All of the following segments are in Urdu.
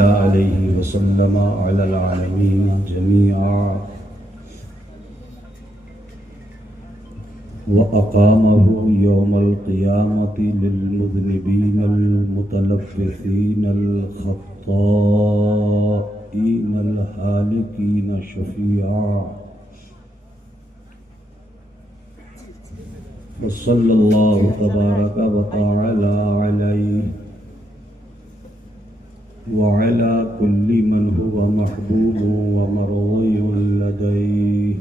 عليه وسلم على العالمين جميعا وأقامه يوم القيامة للمذنبين المتلفثين الخطائين الهالكين شفيعا وصلى الله تبارك وتعالى عليه وعلى كل من هو محبوب ومرضي لديه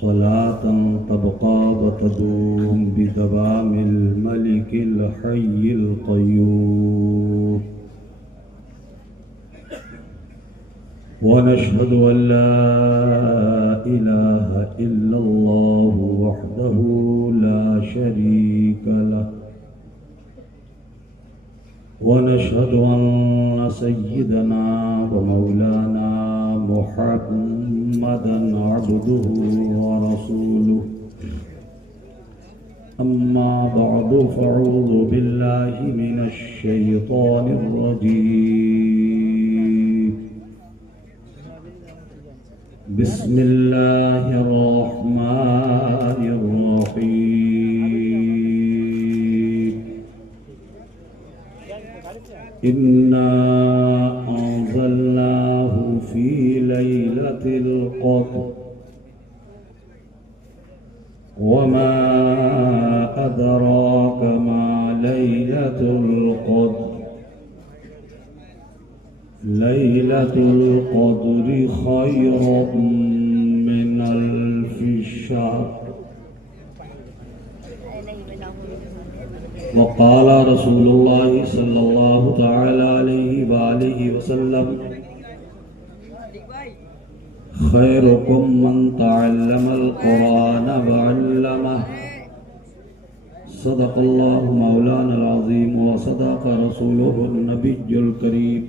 صلاة تبقى وتدوم بدوام الملك الحي القيوم ونشهد أن لا إله إلا الله وحده لا شريك له ونشهد أن سيدنا ومولانا محمدا عبده ورسوله أما بعد فأعوذ بالله من الشيطان الرجيم بسم الله الرحمن الرحيم إنا أنزلناه في ليلة القدر وما أدراك ما ليلة القدر ليلة القدر خير من ألف شهر وقال رسول الله صلى الله تعالى عليه وآله وسلم خيركم من تعلم القرآن وعلمه صدق الله مولانا العظيم وصدق رسوله النبي الكريم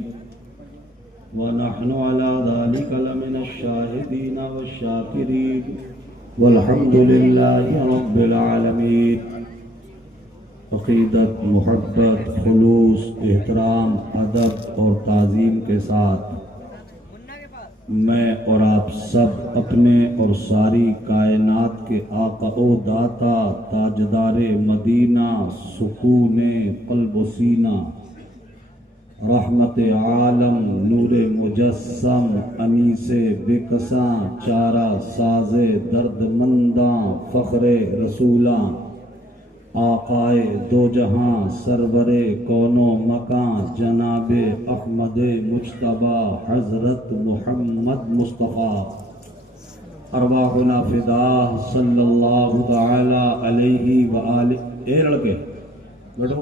ونحن على ذلك لمن الشاهدين والشاكرين والحمد لله رب العالمين عقیدت، محبت، خلوص، احترام، ادب اور تعظیم کے ساتھ میں اور آپ سب اپنے اور ساری کائنات کے آقا و داتا تاجدار مدینہ سکون قلب و سینہ رحمت عالم نور مجسم انیس بکساں چارہ ساز درد منداں فخر رسولاں آقائے دو جہاں سرور کون و مکان جناب احمد مجتبی حضرت محمد مصطفیٰ ارواحنا فداہ صلی اللہ تعالی علیہ وآلہ. اے لڑکے بیٹھو،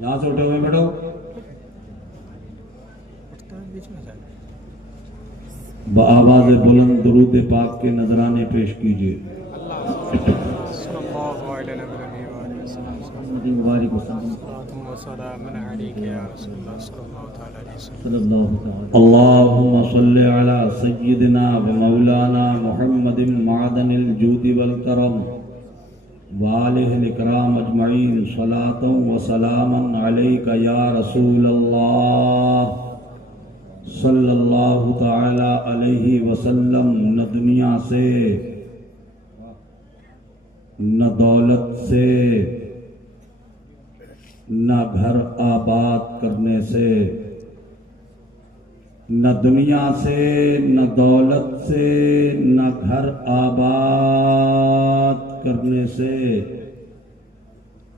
یہاں سے اٹھے ہوئے بیٹھو. بآواز بلند درود پاک کے نذرانے پیش کیجئے. اللهم صل على سيدنا ومولانا محمد معدن الجود والكرم وآله الكرام اجمعين صلاة وسلاما عليك يا رسول الله صلی اللہ تعالی علیہ وسلم. نہ دنیا سے نہ دولت سے نہ گھر آباد کرنے سے، نہ دنیا سے نہ دولت سے نہ گھر آباد کرنے سے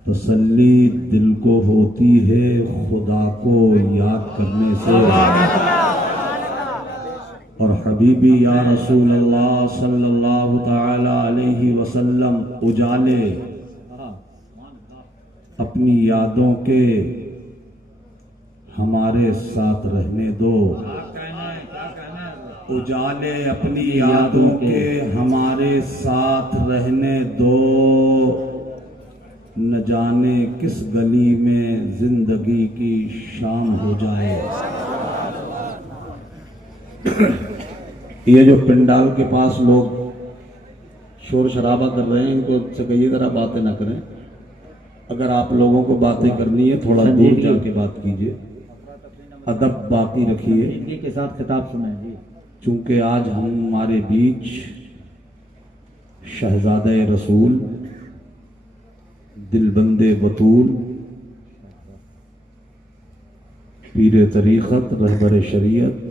تسلی دل کو ہوتی ہے خدا کو یاد کرنے سے. اور حبیبی یا رسول اللہ صلی اللہ تعالی علیہ وسلم اجالے اپنی یادوں کے ہمارے ساتھ رہنے دو. اجالے اپنی یادوں کے ہمارے ساتھ رہنے دو. نہ جانے کس گلی میں زندگی کی شام ہو جائے. یہ جو پنڈال کے پاس لوگ شور شرابہ کر رہے ہیں ان کو سے کہیے ذرا باتیں نہ کریں. اگر آپ لوگوں کو باتیں کرنی ہے تھوڑا دور جا کے بات کیجئے. ادب باقی رکھیے، اسی کے ساتھ خطاب سنیں جی۔ چونکہ آج ہمارے بیچ شہزادہ رسول، دلبند بطول، پیر طریقت، رہبر شریعت،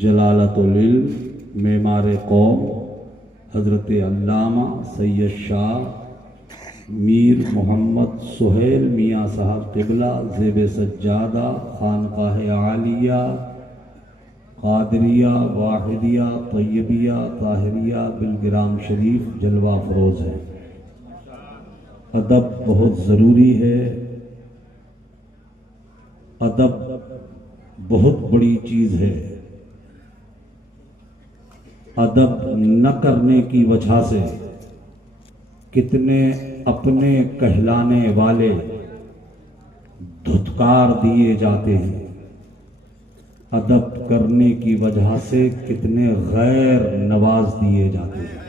جلالت العلم، معمار قوم، حضرت علامہ سید شاہ میر محمد سہیل میاں صاحب قبلہ زیب سجادہ خانقاہ عالیہ قادریہ واحدیہ طیبیہ طاہریہ بلگرام شریف جلوہ فروز ہے۔ ادب بہت ضروری ہے، ادب بہت بڑی چیز ہے۔ ادب نہ کرنے کی وجہ سے کتنے اپنے کہلانے والے دھتکار دیے جاتے ہیں، ادب کرنے کی وجہ سے کتنے غیر نواز دیے جاتے ہیں۔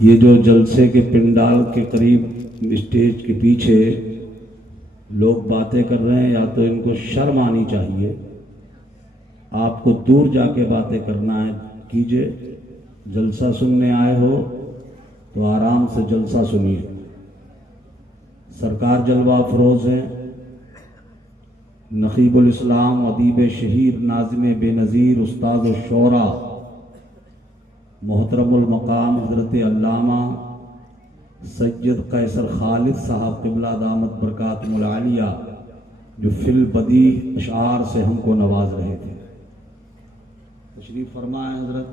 یہ جو جلسے کے پنڈال کے قریب اسٹیج کے پیچھے لوگ باتیں کر رہے ہیں، یا تو ان کو شرم آنی چاہیے، آپ کو دور جا کے باتیں کرنا ہے کیجئے، جلسہ سننے آئے ہو تو آرام سے جلسہ سنیے۔ سرکار جلوہ فروز ہیں، نقیب الاسلام، ادیب شہیر، ناظم بے نظیر، استاد الشعراء، محترم المقام حضرت علامہ سید قیصر خالد صاحب قبلہ دامت برکاتہم العالیہ، جو فی البدیع اشعار سے ہم کو نواز رہے تھے۔ تشریف فرمائیں حضرت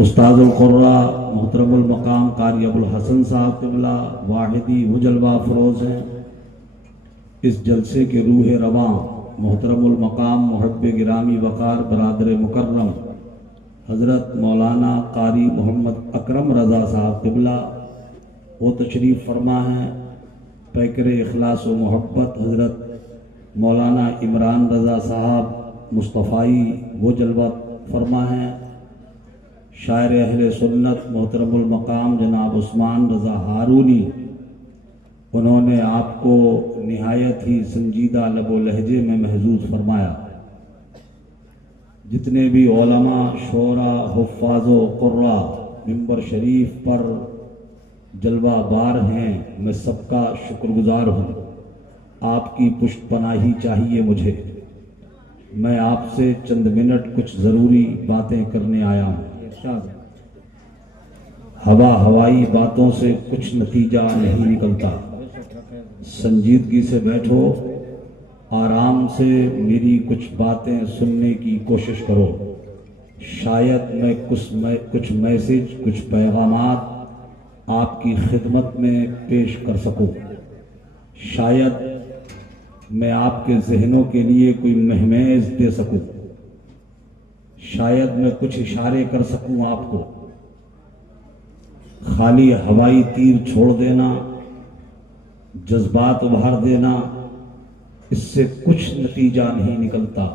استاد القراء محترم المقام قاری ابوالحسن صاحب قبلہ واحدی وہ جلوہ فروز ہیں۔ اس جلسے کے روح رواں محترم المقام محب گرامی وقار برادر مکرم حضرت مولانا قاری محمد اکرم رضا صاحب قبلہ وہ تشریف فرما ہیں۔ پیکر اخلاص و محبت حضرت مولانا عمران رضا صاحب مصطفائی وہ جلوہ فرما ہیں۔ شاعر اہل سنت محترم المقام جناب عثمان رضا ہارونی، انہوں نے آپ کو نہایت ہی سنجیدہ لب و لہجے میں محظوظ فرمایا۔ جتنے بھی علماء، شعراء، حفاظ و قراء منبر شریف پر جلوہ بار ہیں، میں سب کا شکر گزار ہوں۔ آپ کی پشت پناہی چاہیے مجھے، میں آپ سے چند منٹ کچھ ضروری باتیں کرنے آیا ہوں۔ ہوائی باتوں سے کچھ نتیجہ نہیں نکلتا، سنجیدگی سے بیٹھو، آرام سے میری کچھ باتیں سننے کی کوشش کرو، شاید میں کچھ میسج، کچھ پیغامات آپ کی خدمت میں پیش کر سکوں، شاید میں آپ کے ذہنوں کے لیے کوئی مہمیز دے سکوں، شاید میں کچھ اشارے کر سکوں آپ کو۔ خالی ہوائی تیر چھوڑ دینا، جذبات ابھار دینا، اس سے کچھ نتیجہ نہیں نکلتا۔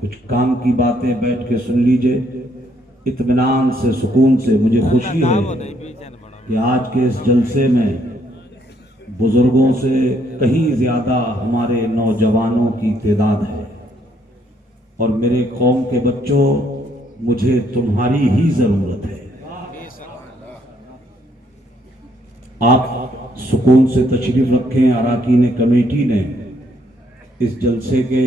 کچھ کام کی باتیں بیٹھ کے سن لیجئے اطمینان سے، سکون سے۔ مجھے خوشی ہے کہ آج کے اس جلسے میں بزرگوں سے کہیں زیادہ ہمارے نوجوانوں کی تعداد ہے، اور میرے قوم کے بچوں، مجھے تمہاری ہی ضرورت ہے۔ آپ سکون سے تشریف رکھیں۔ اراکین کمیٹی نے، اس جلسے کے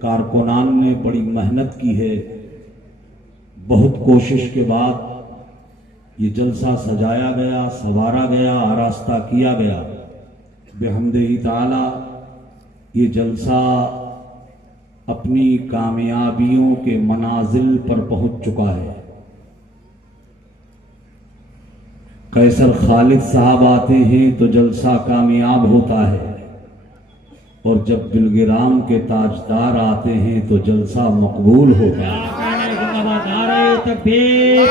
کارکنان نے بڑی محنت کی ہے، بہت کوشش کے بعد یہ جلسہ سجایا گیا، سنوارا گیا، آراستہ کیا گیا۔ بحمدہ تعالی یہ جلسہ اپنی کامیابیوں کے منازل پر پہنچ چکا ہے۔ قیصر خالد صاحب آتے ہیں تو جلسہ کامیاب ہوتا ہے، اور جب بلگرام کے تاجدار آتے ہیں تو جلسہ مقبول ہوتا ہے۔ نعرہ تکبیر،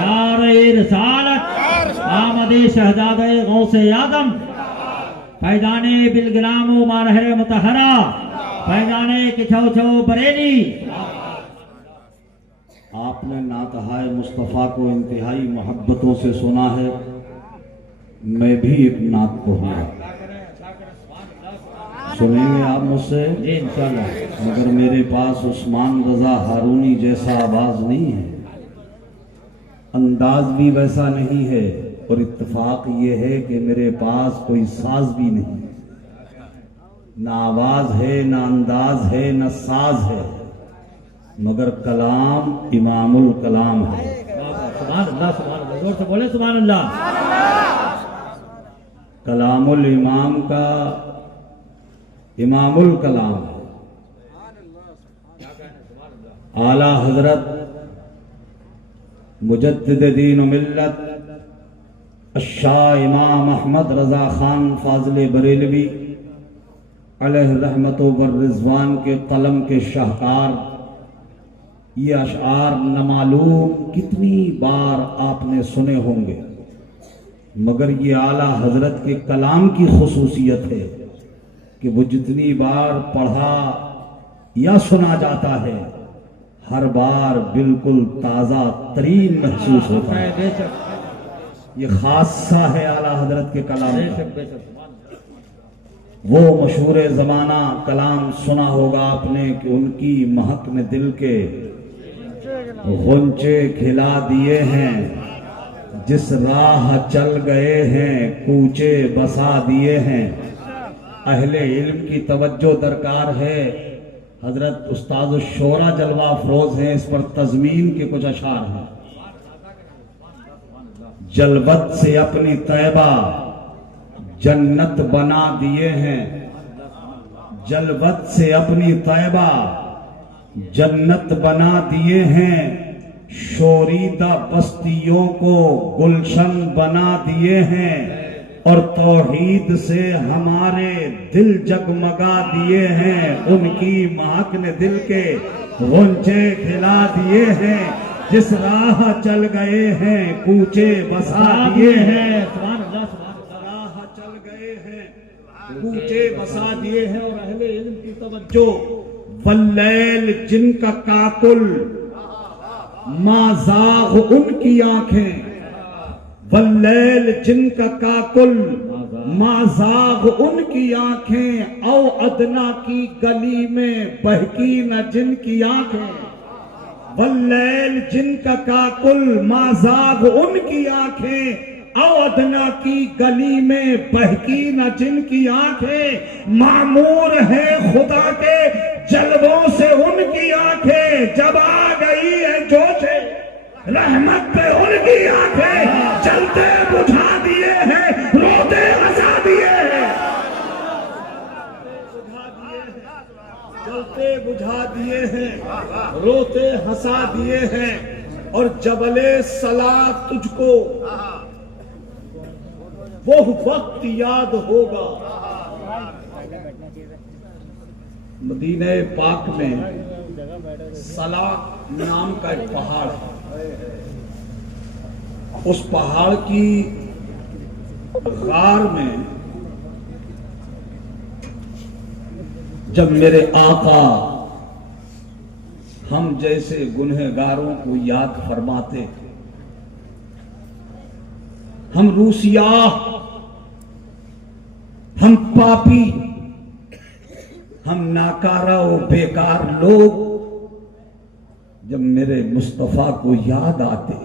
نعرہ رسالت، آمد شہزادہ غوث اعظم، فیضان بلگرام و مارہر مطہرہ، فیضان کچھو چھو بریلی۔ آپ نے نعتہائے مصطفیٰ کو انتہائی محبتوں سے سنا ہے، میں بھی ایک نعت پڑھوں گا، سنیں گے آپ مجھ سے؟ جی انشاءاللہ۔ مگر میرے پاس عثمان رضا ہارونی جیسا آواز نہیں ہے، انداز بھی ویسا نہیں ہے، اور اتفاق یہ ہے کہ میرے پاس کوئی ساز بھی نہیں، نہ آواز ہے، نہ انداز ہے، نہ ساز ہے، مگر کلام امام الکلام ہے۔ سبحان اللہ، سبحان اللہ، زور سے بولے سبحان اللہ۔ کلام الامام کا امام الکلام ہے۔ اعلیٰ حضرت مجدد دین و ملت الشاہ امام احمد رضا خان فاضل بریلوی علیہ رحمت و رضوان کے قلم کے شاہکار یہ اشعار نامعلوم کتنی بار آپ نے سنے ہوں گے، مگر یہ اعلیٰ حضرت کے کلام کی خصوصیت ہے کہ وہ جتنی بار پڑھا یا سنا جاتا ہے ہر بار بالکل تازہ ترین محسوس ہوتا ہے۔ بے شک، یہ خاصہ ہے اعلیٰ حضرت کے کلام بے کا۔ شک، بے شک۔ وہ مشہور زمانہ کلام سنا ہوگا آپ نے کہ ان کی مہک نے دل کے غنچے کھلا دیے ہیں، جس راہ چل گئے ہیں کوچے بسا دیے ہیں۔ اہل علم کی توجہ درکار ہے، حضرت استاد الشورا جلوہ افروز ہیں، اس پر تضمین کے کچھ اشعار ہیں۔ جلوت سے اپنی طیبہ جنت بنا دیے ہیں، جلوت سے اپنی طیبہ جنت بنا دیے ہیں، شوریدہ بستیوں کو گلشن بنا دیے ہیں، اور توحید سے ہمارے دل جگمگا دیے ہیں۔ ان کی مہک نے دل کے غنچے کھلا دیے ہیں، جس راہ چل گئے ہیں کوچے بسا دیے ہیں۔ سبحان اللہ، سبحان اللہ۔ راہ چل گئے ہیں کوچے بسا دیے ہیں۔ اور اہل علم کی توجہ، واللیل جن کا کاکل ما زاغ ان کی آنکھیں، واللیل جن کا کاکل ما زاغ ان کی آنکھیں، او ادنا کی گلی میں بہکی نہ جن کی آنکھیں، واللیل جن کا کاکل ما زاغ ان کی آنکھیں، او ادنا کی گلی میں بہکی نہ جن کی آنکھیں، معمور ہے خدا کے جلووں سے ان کی آنکھیں، جب آ گئی ہے جوش رحمت پہ ان کی آنکھیں، چلتے بجھا دیے ہیں روتے ہنسا دیے ہیں، چلتے بجھا دیے ہیں روتے ہنسا دیے ہیں۔ اور جبل صلاح تجھ کو وہ وقت یاد ہوگا، مدینہ پاک میں صلاح نام کا ایک پہاڑ ہے، اس پہاڑ کی غار میں جب میرے آقا ہم جیسے گنہگاروں کو یاد فرماتے، ہم روسیاہ، ہم پاپی، ہم ناکارہ و بیکار لوگ جب میرے مصطفیٰ کو یاد آتے،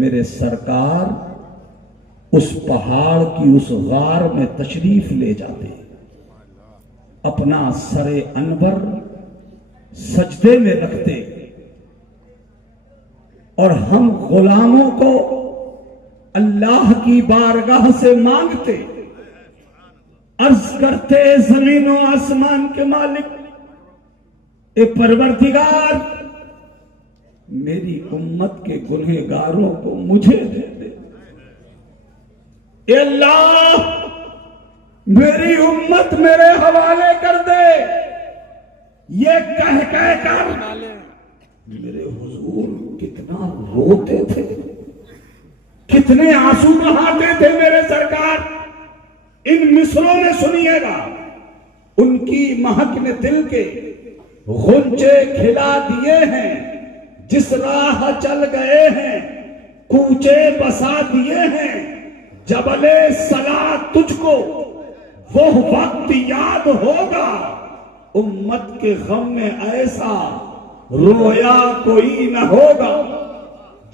میرے سرکار اس پہاڑ کی اس غار میں تشریف لے جاتے، اپنا سر انور سجدے میں رکھتے، اور ہم غلاموں کو اللہ کی بارگاہ سے مانگتے، عرض کرتے زمین و آسمان کے مالک، اے پروردگار میری امت کے گنہگاروں کو مجھے دے دے، اے اللہ میری امت میرے حوالے کر دے۔ یہ کہہ کر میرے حضور کتنا روتے تھے، کتنے آنسو بہاتے تھے میرے سرکار۔ ان مصروں میں سنیے گا، ان کی مہک نے دل کے غنچے کھلا دیے ہیں، جس راہ چل گئے ہیں کوچے بسا دیے ہیں، جبل صلا تجھ کو وہ وقت یاد ہوگا، امت کے غم میں ایسا رویا کوئی نہ ہوگا۔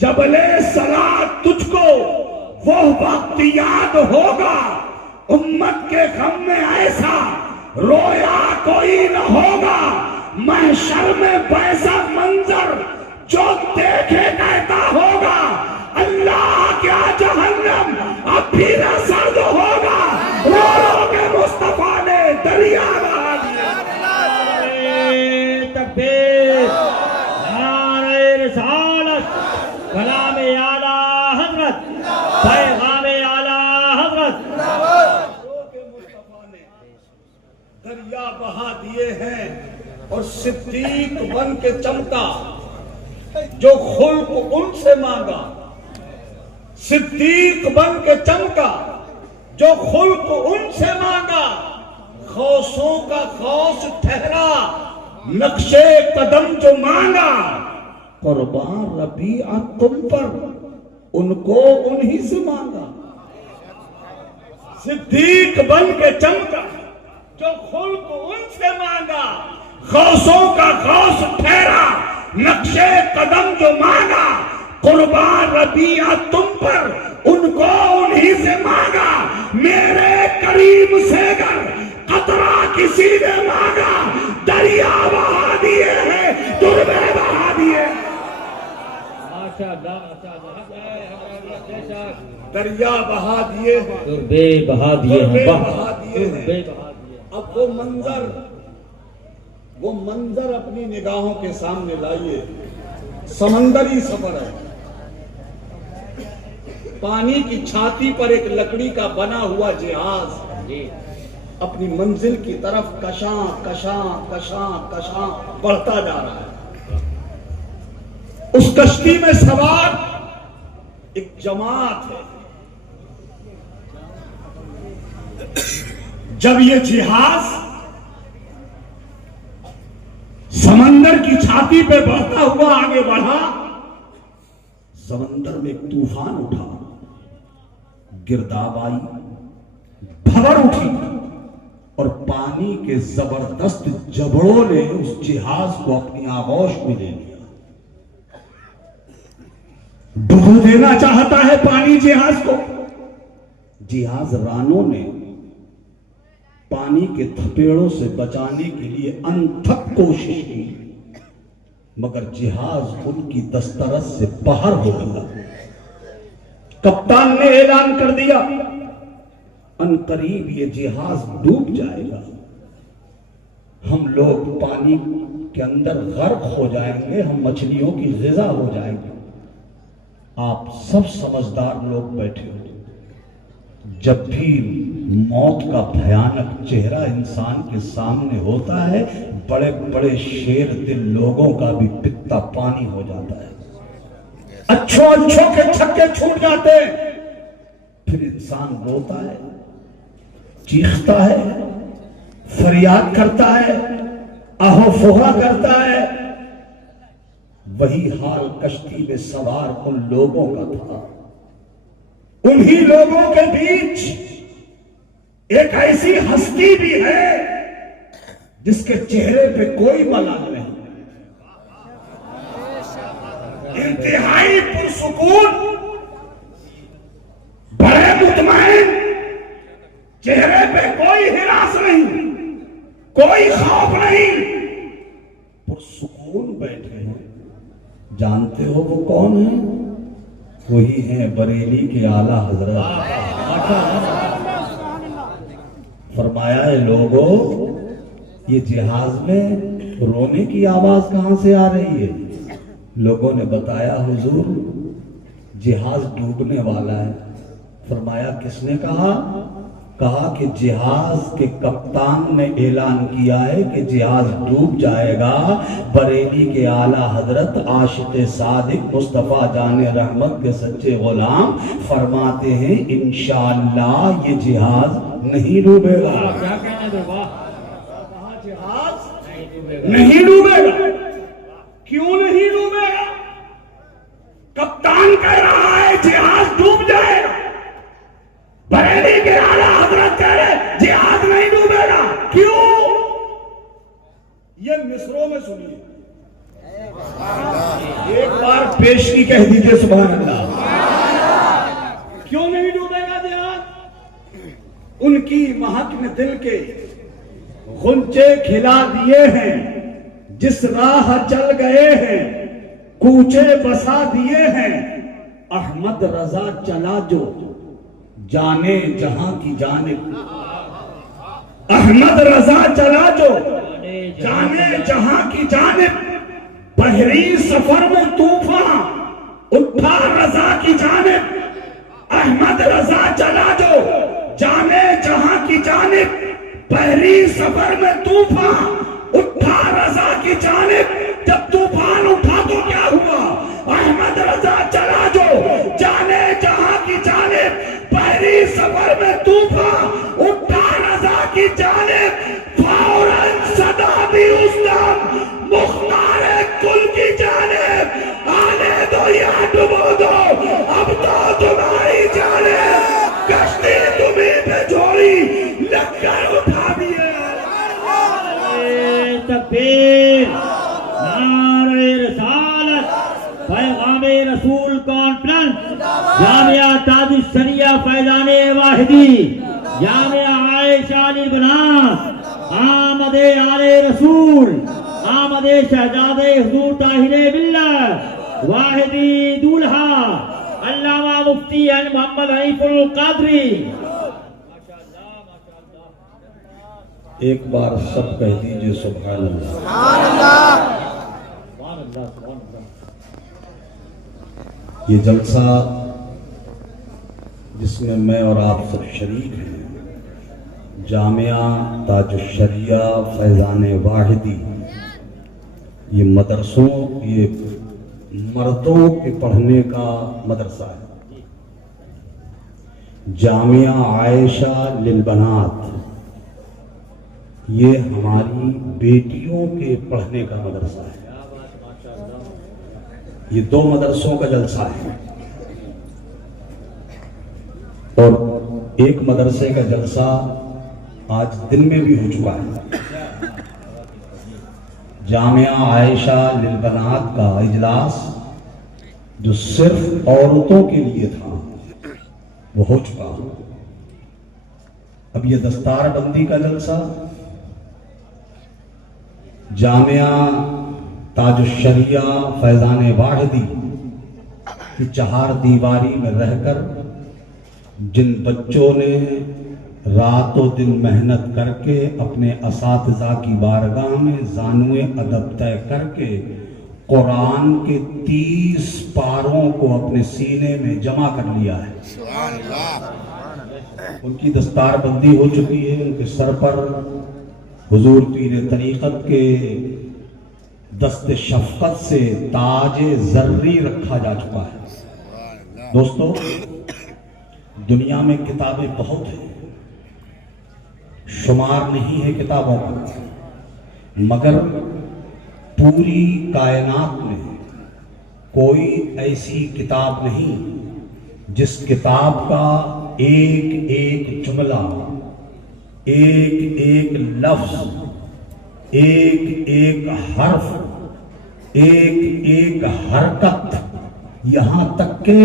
جبل صلا تجھ کو وہ وقت یاد ہوگا، امت کے غم میں ایسا رویا کوئی نہ ہوگا۔ محشر میں ویسا منظر جو دیکھے کہتا ہوگا، اللہ کیا جہنم اب بھی نہ سرد ہوگا۔ رو رو کے مصطفیٰ نے دریا بہا دیا۔ نعرہ تکبیر، نعرہ رسالت، کلام اعلیٰ حضرت، پیغام اعلیٰ حضرت۔ مصطفیٰ نے دریا بہا دیے ہیں اور صدیق بن کے چمکا، جو خلق ان سے مانگا۔ صدیق بن کے چمکا، جو خلق ان سے مانگا، غوثوں کا غوث ٹھہرا، نقشے قدم جو مانگا۔ قربان ربیع تم پر، ان کو انہی سے مانگا۔ صدیق بن کے چمکا، جو خلق ان سے مانگا، غوثوں کا غوث ٹھہرا، نقشے قدم جو مانگا۔ قربان ربیع تم پر، ان کو انہی سے مانگا۔ میرے کریم سے گر قطرہ کسی نے مانگا، دریا بہا دیے ہیں، دربے بہا دیے۔ ماشاءاللہ ماشاءاللہ، دریا بہا دیے ہیں، دربے بہا دیے ہیں، دربے بہا دیے ہیں۔ دربے بہا دیے ہیں۔ اب وہ منظر اپنی نگاہوں کے سامنے لائیے۔ سمندری سفر ہے، پانی کی چھاتی پر ایک لکڑی کا بنا ہوا جہاز اپنی منزل کی طرف کشاں کشاں کشاں کشاں بڑھتا جا رہا ہے۔ اس کشتی میں سوار ایک جماعت ہے۔ جب یہ جہاز سمندر کی چھاتی پہ بڑھتا ہوا آگے بڑھا، سمندر میں ایک طوفان اٹھا، گرداب آئی، بھور اٹھی، اور پانی کے زبردست جبڑوں نے اس جہاز کو اپنی آغوش میں لے لیا۔ ڈبو دینا چاہتا ہے پانی جہاز کو۔ جہاز رانوں نے پانی کے تھپیڑوں سے بچانے کے لیے انتھک کوشش کی، مگر جہاز ان کی دسترس سے باہر ہو گیا۔ کپتان نے اعلان کر دیا، ان قریب یہ جہاز ڈوب جائے گا، ہم لوگ پانی کے اندر غرق ہو جائیں گے، ہم مچھلیوں کی غذا ہو جائیں گے۔ آپ سب سمجھدار لوگ بیٹھے ہو، جب بھی موت کا بھیانک چہرہ انسان کے سامنے ہوتا ہے، بڑے بڑے شیر دل لوگوں کا بھی پتا پانی ہو جاتا ہے، اچھوں کے چھکے چھوٹ جاتے ہیں، پھر انسان روتا ہے، چیختا ہے، فریاد کرتا ہے، آہو فوہا کرتا ہے۔ وہی حال کشتی میں سوار ان لوگوں کا تھا۔ انہی لوگوں کے بیچ ایک ایسی ہستی بھی ہے جس کے چہرے پہ کوئی ملال نہیں، انتہائی پرسکون، بڑے مطمئن، چہرے پہ کوئی ہراس نہیں، کوئی خوف نہیں، پرسکون بیٹھے ہیں۔ جانتے ہو وہ کون ہیں؟ وہی ہیں بریلی کے اعلیٰ حضرت۔ فرمایا ہے لوگوں، یہ جہاز میں رونے کی آواز کہاں سے آ رہی ہے؟ لوگوں نے بتایا حضور جہاز ڈوبنے والا ہے۔ فرمایا کس نے کہا؟ کہا کہ جہاز کے کپتان نے اعلان کیا ہے کہ جہاز ڈوب جائے گا۔ بریلی کے اعلیٰ حضرت عاشق صادق مصطفیٰ جان رحمت کے سچے غلام فرماتے ہیں انشاءاللہ یہ جہاز نہیں ڈوبے گا۔ کیا کہنا ہے واہ، جہاز نہیں ڈوبے گا۔ کیوں نہیں ڈوبے گا؟ کپتان کہہ رہا ہے جہاز ڈوب جائے گا، بریلی کے اعلیٰ حضرت کہہ رہے جہاد نہیں ڈوبے گا. کیوں؟ یہ مصروں میں سنیے. ایک بار پیشگی کہہ دیجئے سبحان اللہ. کیوں نہیں ڈوبے گا جہاد؟ ان کی مہک نے دل کے غنچے کھلا دیے ہیں. جس راہ چل گئے ہیں کوچے بسا دیے ہیں. احمد رضا چلا جو جانے جہاں کی جانب. احمد رضا چلا جو جانے جہاں کی جانب. بحری سفر میں طوفان اٹھا رضا کی جانب. احمد رضا چلا جو جانے جہاں کی جانب. بحری سفر میں طوفان اٹھا رضا کی جانب. جب طوفان اٹھا تو کیا ہوا؟ احمد رضا چلا جو جانے جہاں کی جانب. بحری سفر میں طوفان اٹھا رضا کی جانب. فوراً صدا بھی اس دم مختار کل کی جانب. آنے دو یا ڈبو دو اب تو تمہاری جانب. کشتی تمہیں پہ جوڑی لگ کر اٹھا دیے. تکبیر، نعرہ رسالت، پیغام رسول کانفرنس، جامعہ تاج الشریعہ فیضان واحدی، جامعہ عائشہ بنات، آمد آل رسول، آمد شہزادہ حضور طاہر ملت واحدی دولہا علامہ مفتی محمد حنیف القادری. ایک بار سب کہہ دیجئے سبحان اللہ. یہ جلسہ جس میں میں اور آپ سب شریک ہیں، جامعہ تاج الشریعہ فیضان واحدی، یہ مدرسوں، یہ مردوں کے پڑھنے کا مدرسہ ہے. جامعہ عائشہ للبنات، یہ ہماری بیٹیوں کے پڑھنے کا مدرسہ ہے. یہ دو مدرسوں کا جلسہ ہے. اور ایک مدرسے کا جلسہ آج دن میں بھی ہو چکا ہے. جامعہ عائشہ للبنات کا اجلاس جو صرف عورتوں کے لیے تھا وہ ہو چکا. اب یہ دستار بندی کا جلسہ جامعہ تاج الشریعہ فیضان واحدی کی چہار دیواری میں رہ کر جن بچوں نے رات و دن محنت کر کے اپنے اساتذہ کی بارگاہ میں زانوئے ادب طے کر کے قرآن کے 30 پاروں کو اپنے سینے میں جمع کر لیا ہے، ان کی دستار بندی ہو چکی ہے. ان کے سر پر حضور پیر طریقت کے دست شفقت سے تاج زرری رکھا جا چکا ہے. دوستو، دنیا میں کتابیں بہت ہیں، شمار نہیں ہے کتابوں کا، مگر پوری کائنات میں کوئی ایسی کتاب نہیں جس کتاب کا ایک ایک جملہ، ایک ایک لفظ، ایک ایک حرف، ایک ایک حرکت، یہاں تک کہ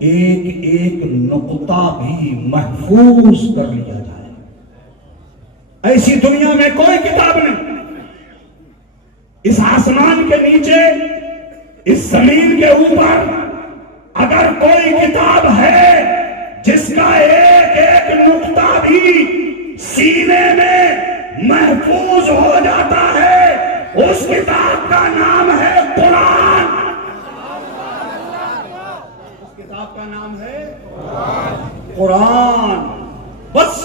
ایک ایک نقطہ بھی محفوظ کر لیا جائے. ایسی دنیا میں کوئی کتاب نہیں. اس آسمان کے نیچے، اس زمین کے اوپر اگر کوئی کتاب ہے جس کا ایک ایک نقطہ بھی سینے میں محفوظ ہو جاتا ہے، اس کتاب کا نام ہے قرآن. اس کتاب کا نام ہے قرآن. بس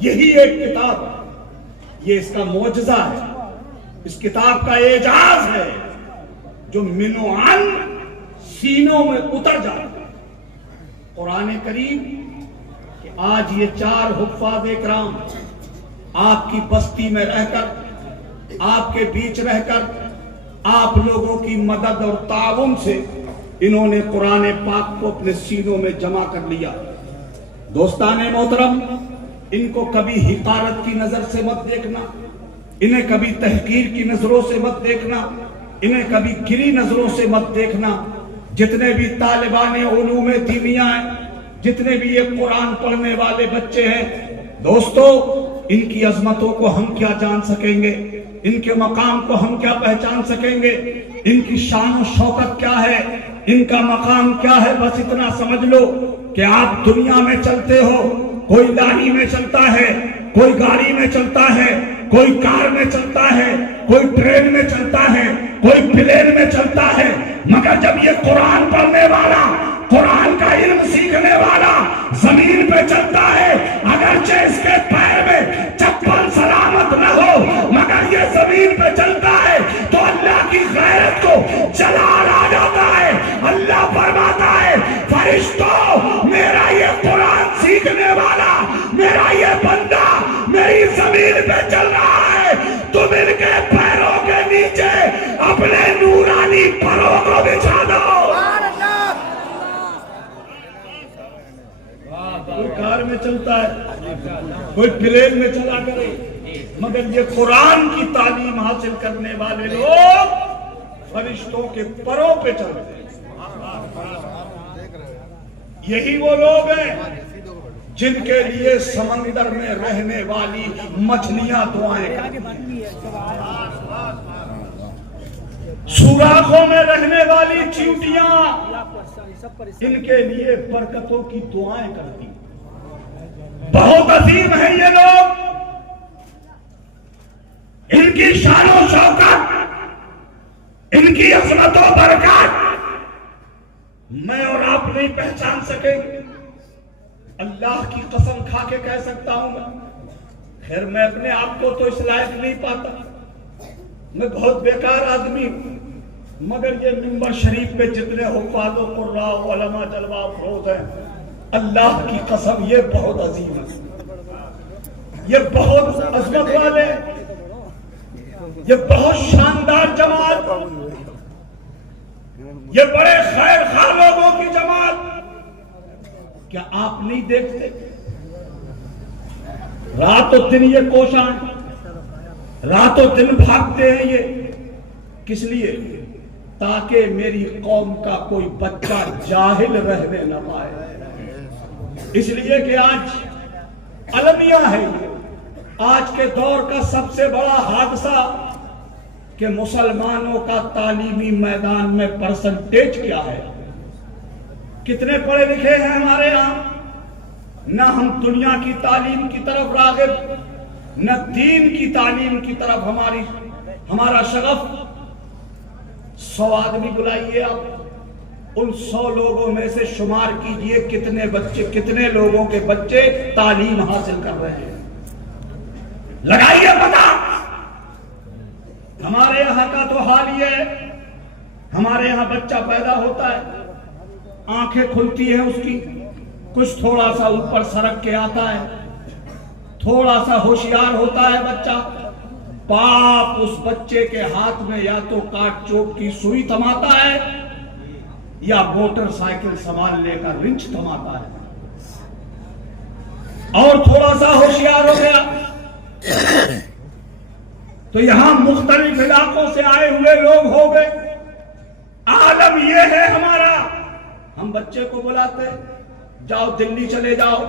یہی ایک کتاب ہے. یہ اس کا معجزہ ہے، اس کتاب کا اعجاز ہے جو منوعاً سینوں میں اتر جاتا ہے. قرآن کریم کہ آج یہ 4 حفاظ اکرام آپ کی بستی میں رہ کر، آپ کے بیچ رہ کر، آپ لوگوں کی مدد اور تعاون سے انہوں نے قرآن پاک کو اپنے سینوں میں جمع کر لیا. دوستان محترم، ان کو کبھی حقارت کی نظر سے مت دیکھنا، انہیں کبھی تحقیر کی نظروں سے مت دیکھنا، انہیں کبھی گری نظروں سے مت دیکھنا۔ جتنے بھی طالبان علوم دینیہ ہیں، جتنے بھی یہ قرآن پڑھنے والے بچے ہیں، دوستو ان کی عظمتوں کو ہم کیا جان سکیں گے؟ ان کے مقام کو ہم کیا پہچان سکیں گے؟ ان کی شان و شوکت کیا ہے؟ ان کا مقام کیا ہے؟ بس اتنا سمجھ لو کہ آپ دنیا میں چلتے ہو، کوئی لاہی میں چلتا ہے، کوئی گاڑی میں چلتا ہے، کوئی کار میں چلتا ہے، کوئی ٹرین میں چلتا ہے، کوئی پلین میں چلتا ہے، مگر جب یہ قرآن پڑھنے والا، قرآن کا علم سیکھنے والا زمین پہ چلتا ہے، اگرچہ اس کے پیر میں چپل سلامت نہ ہو، مگر یہ زمین پہ چلتا ہے تو اللہ کی غیرت کو جلال آ جاتا ہے۔ اللہ فرماتا ہے فرشتوں، میرا یہ قرآن سیکھنے والا، میرا یہ بندہ میری زمین پہ چل رہا ہے، تم ان کے پیروں کے نیچے اپنے نورانی پروں کو بچھا دو۔ کوئی کار میں چلتا ہے، کوئی پلین میں چلا کرے، مگر یہ قرآن کی تعلیم حاصل کرنے والے لوگ فرشتوں کے پروں پہ چلتے ہیں۔ یہی وہ لوگ ہیں جن کے لیے سمندر میں رہنے والی مچھلیاں دعائیں کرتی ہیں، سوراخوں میں رہنے والی چیونٹیاں ان کے لیے برکتوں کی دعائیں کرتی ہیں۔ بہت عظیم ہیں یہ لوگ، ان کی شان و شوکت، ان کی عظمت و برکات میں اور آپ نہیں پہچان سکیں گے۔ اللہ کی قسم کھا کے کہہ سکتا ہوں میں، خیر میں اپنے آپ کو تو اس لائق نہیں پاتا، میں بہت بیکار آدمی ہوں، مگر یہ منبر شریف پہ جتنے حفاظ و قراء و علماء جلوہ افروز ہیں، اللہ کی قسم یہ بہت عظیم ہے، یہ بہت عظمت والے، یہ بہت شاندار جماعت، یہ بڑے خیر خواہ لوگوں کی جماعت۔ کیا آپ نہیں دیکھتے رات و دن یہ کوشاں، رات و دن بھاگتے ہیں یہ کس لیے؟ تاکہ میری قوم کا کوئی بچہ جاہل رہنے نہ پائے۔ اس لیے کہ آج المیہ ہے، آج کے دور کا سب سے بڑا حادثہ کہ مسلمانوں کا تعلیمی میدان میں پرسنٹیج کیا ہے، کتنے پڑھے لکھے ہیں ہمارے یہاں، نہ ہم دنیا کی تعلیم کی طرف راغب، نہ دین کی تعلیم کی طرف ہمارا شغف۔ 100 آدمی بلائیے آپ، ان 100 لوگوں میں سے شمار کیجئے کتنے لوگوں کے بچے تعلیم حاصل کر رہے ہیں، لگائیے پتہ۔ ہمارے یہاں کا تو حال یہ ہے، ہمارے یہاں بچہ پیدا ہوتا ہے، آنکھیں کھلتی ہیں اس کی، کچھ تھوڑا سا اوپر سرک کے آتا ہے، تھوڑا سا ہوشیار ہوتا ہے بچہ، باپ اس بچے کے ہاتھ میں یا تو کاٹ چوک کی سوئی تھماتا ہے یا موٹر سائیکل سنبھال لے کر رنچ تھماتا ہے، اور تھوڑا سا ہوشیار ہو گیا تو یہاں مختلف علاقوں سے آئے ہوئے لوگ ہو گئے۔ عالم یہ ہے ہمارا، ہم بچے کو بلاتے جاؤ دلی چلے جاؤ،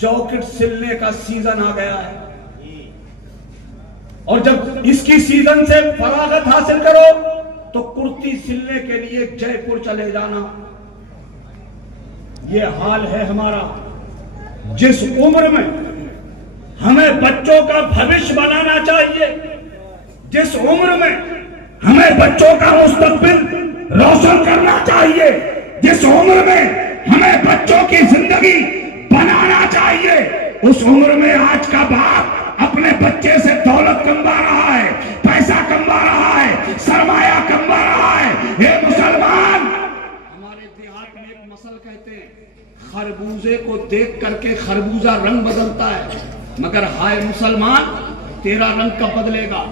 جاکٹ سلنے کا سیزن آ گیا ہے، اور جب اس کی سیزن سے فراغت حاصل کرو تو کرتی سلنے کے لیے جے پور چلے جانا۔ یہ حال ہے ہمارا۔ جس عمر میں ہمیں بچوں کا بھوشیہ بنانا چاہیے، جس عمر میں ہمیں بچوں کا مستقبل روشن کرنا چاہیے، جس عمر میں ہمیں بچوں کی زندگی بنانا چاہیے، اس عمر میں آج کا باپ اپنے بچے سے دولت کموا رہا ہے، پیسہ کموا رہا ہے، سرمایہ کموا رہا ہے۔ اے مسلمان، ہمارے دیہات میں ایک مثل کہتے ہیں، خربوزے کو دیکھ کر کے خربوزہ رنگ بدلتا ہے، مگر ہائے مسلمان، تیرا رنگ کب بدلے گا؟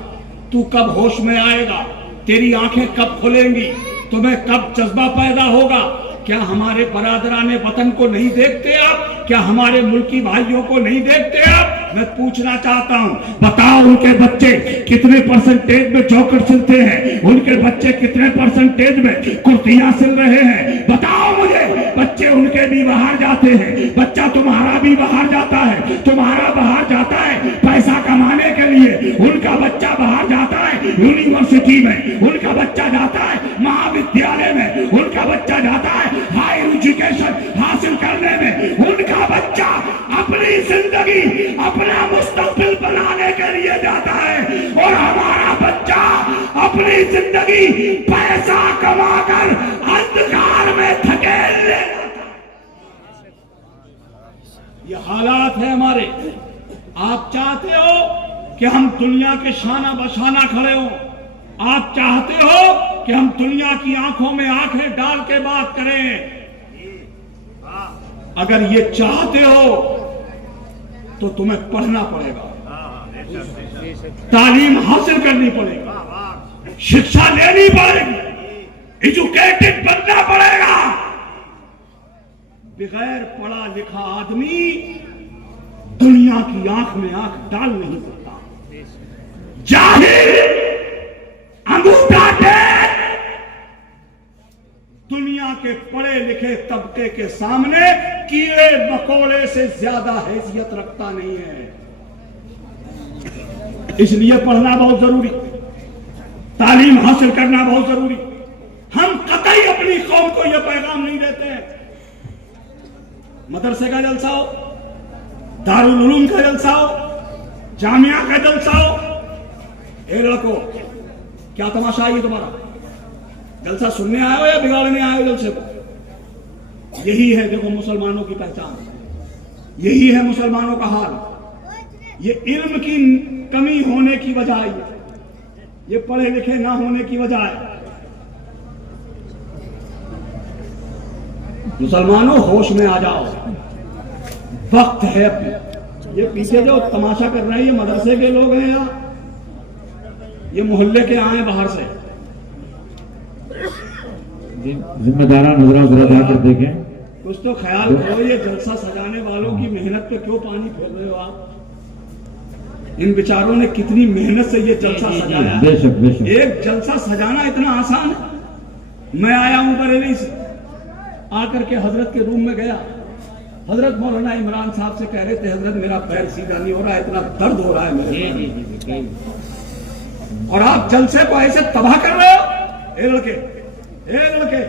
تو کب ہوش میں آئے گا؟ تیری آنکھیں کب کھلیں گی؟ تمہیں کب جذبہ پیدا ہوگا کیا ہمارے برادران وطن کو نہیں دیکھتے آپ؟ کیا ہمارے ملکی بھائیوں کو نہیں دیکھتے آپ؟ میں پوچھنا چاہتا ہوں، بتاؤ ان کے بچے کتنے پرسنٹیج میں چوکٹ سلتے ہیں؟ ان کے بچے کتنے پرسنٹیج میں کرتیاں سل رہے ہیں؟ بتاؤ مجھے۔ بچے ان کے بھی باہر جاتے ہیں، بچہ تمہارا بھی باہر جاتا ہے، تمہارا باہر جاتا ہے پیسہ کمانے کے لیے، ان کا بچہ باہر جاتا ہے یونیورسٹی میں، ان کا بچہ جاتا ہے مہا ودیالیہ میں، ان کا بچہ جاتا ہے ہائر ایجوکیشن حاصل کرنے میں، ان کا بچہ اپنی زندگی اپنا مستقبل بنانے کے لیے جاتا ہے، اور ہمارا بچہ اپنی زندگی پیسہ کما کر اندھکار میں دھکیل لے۔ یہ حالات ہے ہمارے۔ آپ چاہتے ہو کہ ہم دنیا کے شانہ بشانہ کھڑے ہوں، آپ چاہتے ہو کہ ہم دنیا کی آنکھوں میں آنکھیں ڈال کے بات کریں۔ اگر یہ چاہتے ہو تو تمہیں پڑھنا پڑے گا، تعلیم حاصل کرنی پڑے گی، شکشا لینی پڑے گی، ایجوکیٹڈ بننا پڑے گا۔ بغیر پڑھا لکھا آدمی دنیا کی آنکھ میں آنکھ ڈال نہیں سکتا۔ جاہل انگوٹھا ٹیک دنیا کے پڑھے لکھے طبقے کے سامنے کیڑے مکوڑے سے زیادہ حیثیت رکھتا نہیں ہے۔ اس لیے پڑھنا بہت ضروری، تعلیم حاصل کرنا بہت ضروری۔ ہم قطعی اپنی قوم کو یہ پیغام نہیں دیتے ہیں۔ مدرسے کا جلسہ ہو، دارالعلوم کا جلسہ ہو، جامعہ کا جلسہ ہو، اے لڑکو کیا تماشا ہے یہ تمہارا؟ جلسہ سننے آئے ہو یا بگاڑنے آئے ہو جلسے کو؟ یہی ہے دیکھو مسلمانوں کی پہچان، یہی ہے مسلمانوں کا حال۔ یہ علم کی کمی ہونے کی وجہ ہے، یہ پڑھے لکھے نہ ہونے کی وجہ ہے۔ مسلمانوں ہوش میں آ جاؤ، وقت ہے اب۔ یہ پیچھے جو تماشا کر رہے ہیں یہ مدرسے کے لوگ ہیں یا یہ محلے کے آئے باہر سے؟ ذمہ داران نظرہ ذرا جا کر دیکھیں، کچھ تو خیال کرو۔ یہ جلسہ سجانے والوں کی محنت پہ کیوں پانی پھیر رہے ہو آپ؟ ان بیچاروں نے کتنی محنت سے یہ جلسہ سجایا۔ بے شک بے شک۔ ایک جلسہ سجانا اتنا آسان ہے؟ میں آیا ہوں بریلی سے، آ کر کے حضرت کے روم میں گیا، حضرت مولانا عمران صاحب سے کہہ رہے تھے حضرت میرا پیر سیدھا نہیں ہو رہا ہے، اتنا درد ہو رہا ہے میرے، اور آپ جلسے کو ایسے تباہ کر رہے ہو۔ اے لڑکے، اے لڑکے،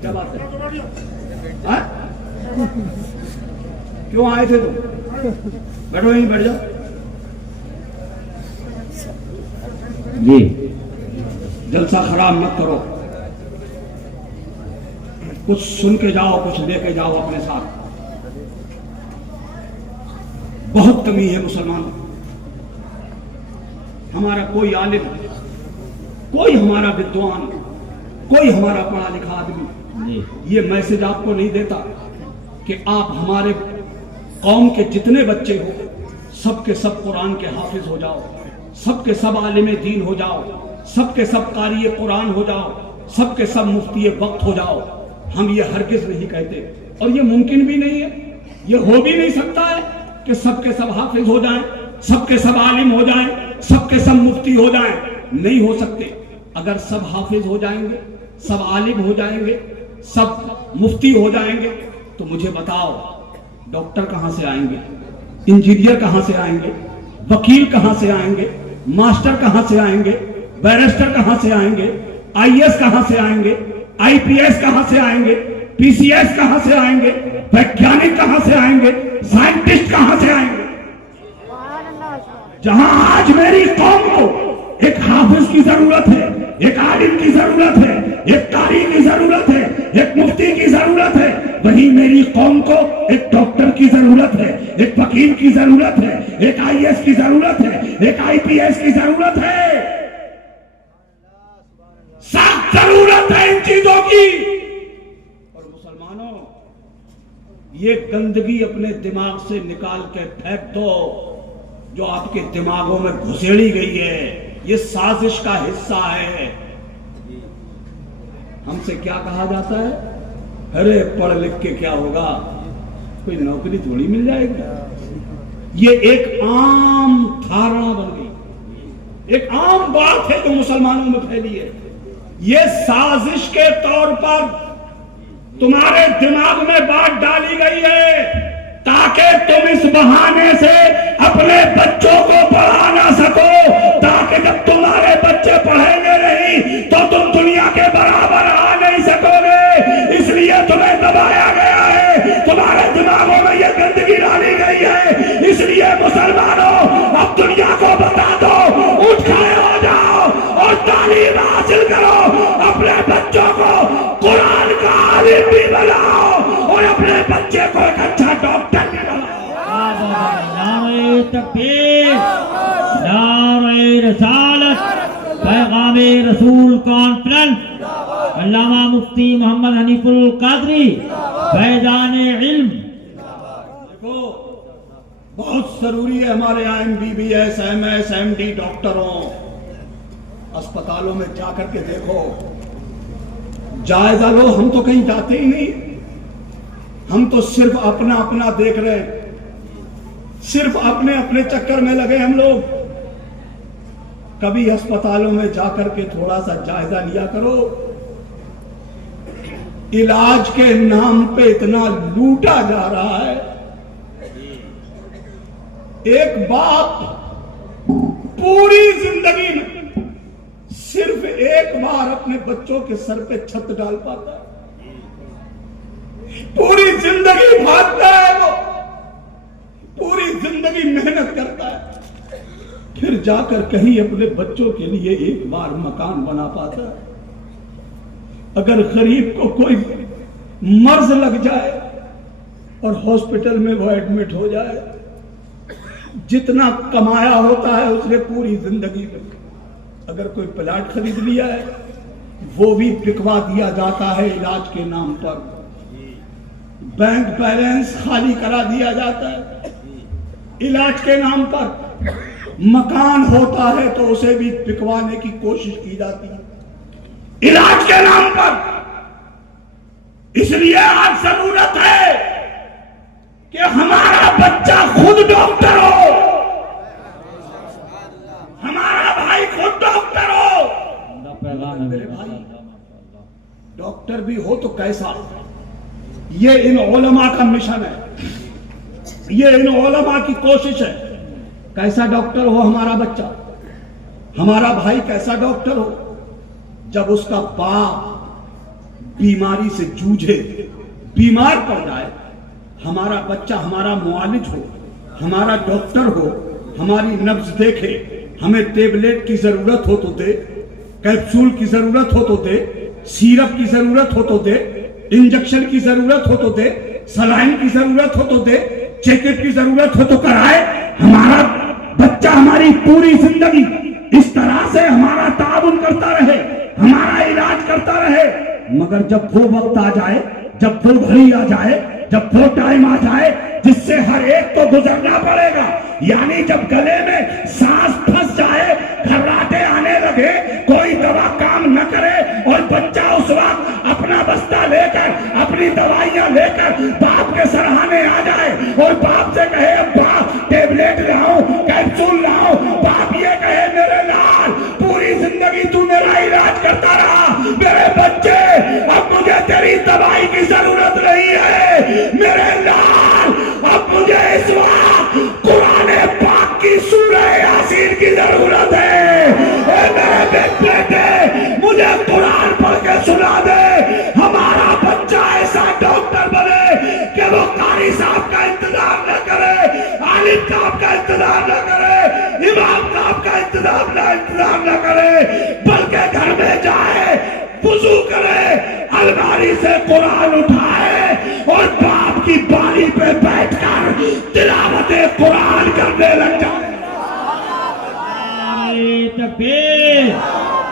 کیا بات ہے؟ کیوں آئے تھے تم؟ بیٹھو یہیں بیٹھ جاؤ۔ جی جلسہ خراب مت کرو، کچھ سن کے جاؤ، کچھ لے کے جاؤ اپنے ساتھ۔ بہت کمی ہے مسلمانوں، ہمارا کوئی عالم، کوئی ہمارا ودوان، کوئی ہمارا پڑھا لکھا آدمی یہ میسج آپ کو نہیں دیتا کہ آپ ہمارے قوم کے جتنے بچے ہو سب کے سب قرآن کے حافظ ہو جاؤ، سب کے سب عالم دین ہو جاؤ، سب کے سب قاری قرآن ہو جاؤ، سب کے سب مفتی وقت ہو جاؤ۔ ہم یہ ہرگز نہیں کہتے، اور یہ ممکن بھی نہیں ہے، یہ ہو بھی نہیں سکتا ہے کہ سب کے سب حافظ ہو جائیں، سب کے سب عالم ہو جائیں، سب کے سب مفتی ہو جائیں۔ نہیں ہو سکتے۔ اگر سب حافظ ہو جائیں گے، سب عالم ہو جائیں گے، سب مفتی ہو جائیں گے تو مجھے بتاؤ ڈاکٹر کہاں سے آئیں گے، انجینئر کہاں سے آئیں گے، وکیل کہاں سے آئیں گے، ماسٹر کہاں سے آئیں گے، بیرسٹر کہاں سے آئیں گے، آئی ایس کہاں سے آئیں گے، آئی پی ایس کہاں سے آئیں گے، پی سی ایس کہاں سے آئیں گے، ویگیانک کہاں سے آئیں گے، سائنٹسٹ کہاں سے آئیں گے؟ جہاں آج میری قوم کو ایک حافظ کی ضرورت ہے، ایک عالم کی ضرورت ہے، ایک قاری کی ضرورت ہے، ایک مفتی کی ضرورت ہے، وہیں میری قوم کو ایک ڈاکٹر کی ضرورت ہے، ایک وکیل کی ضرورت ہے، ایک آئی ایس کی ضرورت ہے، ایک آئی پی ایس کی ضرورت ہے۔ سخت ضرورت ہے ان چیزوں کی۔ اور مسلمانوں یہ گندگی اپنے دماغ سے نکال کے پھینک دو جو آپ کے دماغوں میں گھسیڑی گئی ہے، یہ سازش کا حصہ ہے۔ ہم سے کیا کہا جاتا ہے؟ ارے پڑھ لکھ کے کیا ہوگا، کوئی نوکری تھوڑی مل جائے گی۔ یہ ایک عام دھارنا بن گئی، ایک عام بات ہے جو مسلمانوں میں پھیلی ہے۔ یہ سازش کے طور پر تمہارے دماغ میں بات ڈالی گئی ہے تاکہ تم اس بہانے سے اپنے بچوں کو پڑھا نہ سکو، تاکہ جب تمہارے بچے پڑھیں گے نہیں تو تم دنیا کے برابر آ نہیں سکو گے، اس لیے تمہیں دبایا گیا ہے، تمہارے دماغوں میں یہ گندگی ڈالی گئی ہے۔ اس لیے مسلمانوں اب دنیا کو بتا دو، اٹھ کھڑے ہو جاؤ اور تعلیم حاصل کرو، اپنے بچوں کو قرآن کا عالم بھی بناؤ اور اپنے بچے کو ایک اچھا ڈاکٹر بھی بناؤ۔ نعرہ تکبیر، نعرہ رسالت، پیغام رسول کانفرنس، علامہ مفتی محمد حنیف القادری، فیضان علم۔ دیکھو بہت ضروری ہے ہمارے یہاں MBBS MS MD ڈاکٹروں اسپتالوں میں جا کر کے دیکھو، جائزہ لو۔ ہم تو کہیں جاتے ہی نہیں، ہم تو صرف اپنا اپنا دیکھ رہے، صرف اپنے اپنے چکر میں لگے ہم لوگ۔ کبھی اسپتالوں میں جا کر کے تھوڑا سا جائزہ لیا کرو۔ علاج کے نام پہ اتنا لوٹا جا رہا ہے۔ ایک باپ پوری زندگی میں صرف ایک بار اپنے بچوں کے سر پہ چھت ڈال پاتا ہے، پوری زندگی بھاگتا ہے، وہ پوری زندگی محنت کرتا ہے، پھر جا کر کہیں اپنے بچوں کے لیے ایک بار مکان بنا پاتا ہے۔ اگر غریب کو کوئی مرض لگ جائے اور ہاسپٹل میں وہ ایڈمٹ ہو جائے، جتنا کمایا ہوتا ہے اس نے پوری زندگی میں، اگر کوئی پلاٹ خرید لیا ہے وہ بھی بکوا دیا جاتا ہے علاج کے نام پر، بینک بیلنس خالی کرا دیا جاتا ہے علاج کے نام پر، مکان ہوتا ہے تو اسے بھی بکوانے کی کوشش کی جاتی ہے علاج کے نام پر۔ اس لیے آج ضرورت ہے کہ ہمارا بچہ خود ڈاکٹر ہو، ہمارا بھائی خود ڈاکٹر ہو۔ میرے بھائی ڈاکٹر بھی ہو تو کیسا؟ یہ ان علماء کا مشن ہے، یہ ان علماء کی کوشش ہے۔ کیسا ڈاکٹر ہو ہمارا بچہ، ہمارا بھائی کیسا ڈاکٹر ہو؟ جب اس کا باپ بیماری سے جوجھے، بیمار پڑ جائے، ہمارا بچہ ہمارا معالج ہو، ہمارا ڈاکٹر ہو، ہماری نبض دیکھے، ہمیں ٹیبلیٹ کی ضرورت ہو تو دے، کیپسول کی ضرورت ہو تو دے، سیرپ کی ضرورت ہو تو دے، انجیکشن کی ضرورت ہو تو دے، سلائن کی ضرورت ہو تو دے، چیک اپ کی ضرورت ہو تو کرائے۔ ہمارا بچہ ہماری پوری زندگی اس طرح سے ہمارا تعاون کرتا رہے، ہمارا علاج کرتا رہے، مگر جب وہ وقت آ جائے، جب وہ گھڑی آ جائے، جب وہ ٹائم آ جائے جس سے ہر ایک کو گزرنا پڑے گا، یعنی جب گلے میں سانس پھنس جائے، گھبراہٹیں آنے لگے، کوئی دوا کام نہ کرے اور بچہ اس وقت اپنا بستہ لے کر، اپنی دوائیاں لے کر باپ کے سرہانے آ جائے اور باپ سے کہے ابا ٹیبلیٹ لاؤ، کیپسول لاؤ، باپ یہ کہے میرے لال پوری زندگی تو میرا علاج کرتا رہا، میرے بچے اب مجھے تیری دوائی کی ضرورت نہیں ہے، میرے لال اب مجھے اس وقت قرآن پاک کی سورہ یاسین کی ضرورت ہے، اے میرے بیٹے مجھے قرآن پڑھ کے سنا دے۔ ہمارا بچہ ایسا ڈاکٹر بنے کہ وہ قاری صاحب کا انتظار نہ کرے، عالم صاحب کا انتظار نہ کرے، امام صاحب کا انتظار نہ کرے، بلکہ گھر میں جائے، وضو کرے، الماری سے قرآن اٹھائے اور باپ کی باری پہ بیٹھ کر تلاوت قرآن کرنے لگ جائے۔ نعرہ تکبیر،